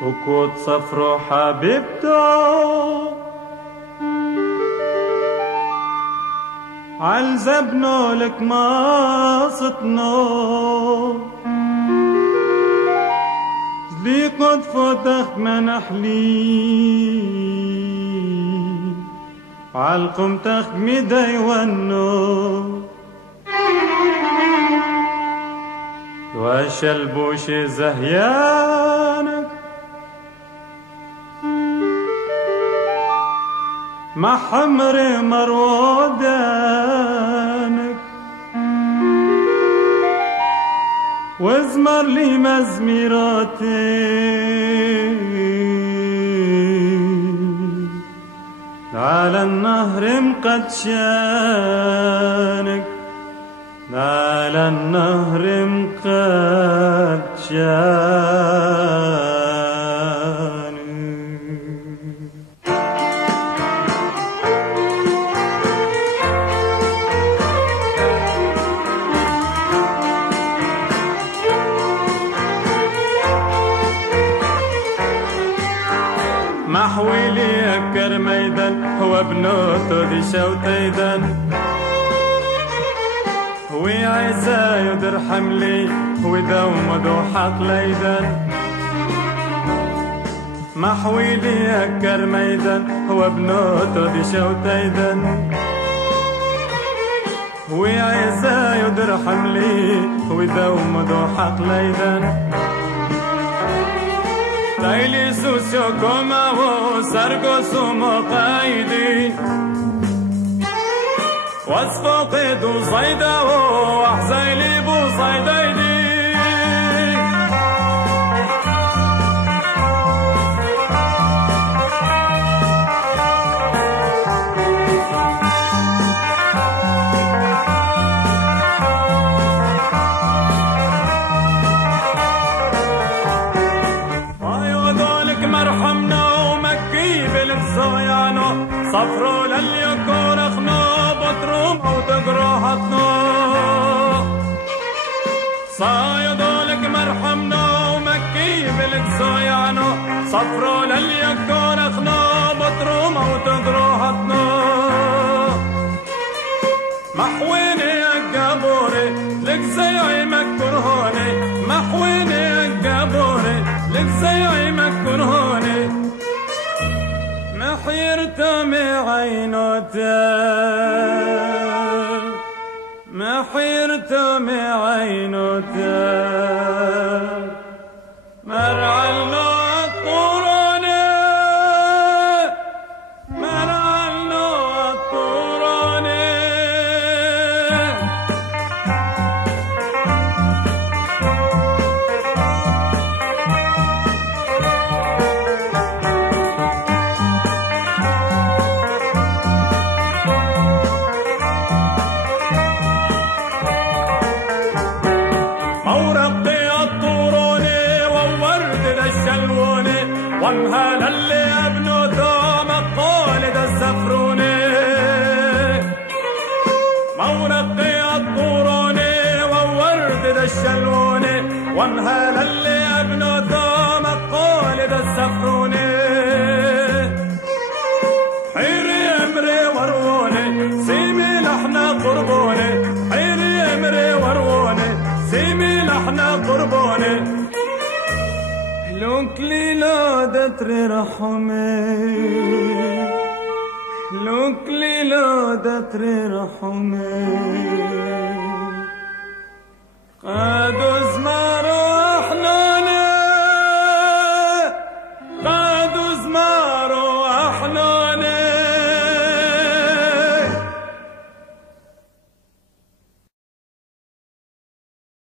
كوكوت صفرو حبيبته عالزبنو لك ما صتنو زلي قد فتخت من أحلي وعالقم تخت ميدي ونو وشلبوش زهيانك مع حمر مرودانك وازمر لي مزميراتي على النهر مقدشانك على النهر مقدشانك. محويلي أكر ميدان هو بنوتو دي شوتيدان هو عيسى يدر حملي هو دوم دوحق ليدان محويلي أكر ميدان هو بنوتو دي شوتيدان هو عيسى يدر حملي هو دوم دوحق ليدان تايلي سوسيو كوما وسرقو سومو قايدي وصفو قيدو صيدا وحزيلي بو صيدايدي صفرو لليكون اخنو بطروم او تقروحتنو صايدولك مرحمنا ومكي بلك صيانو صفرو لليكون اخنو بطروم او تقروحتنو محويني القبوري لك زيعي مكرهوني محويني القبوري لك زيعي مكرهوني محيرتمي عينوتك محيرتمي عينوتك مرعلنا الطوراني مرعلنا الطوراني وانهال اللي ابنو دوم الطالد الزفروني مورقي الطوروني وورد الشلوني وانهال اللي ابنو دوم الطالد الزفروني حيري امري وروني سيمي لحنا قربوني حيري امري وروني سيمي لحنا قربوني لوك ليلة دتر رحمي لوك ليلة دتر رحمي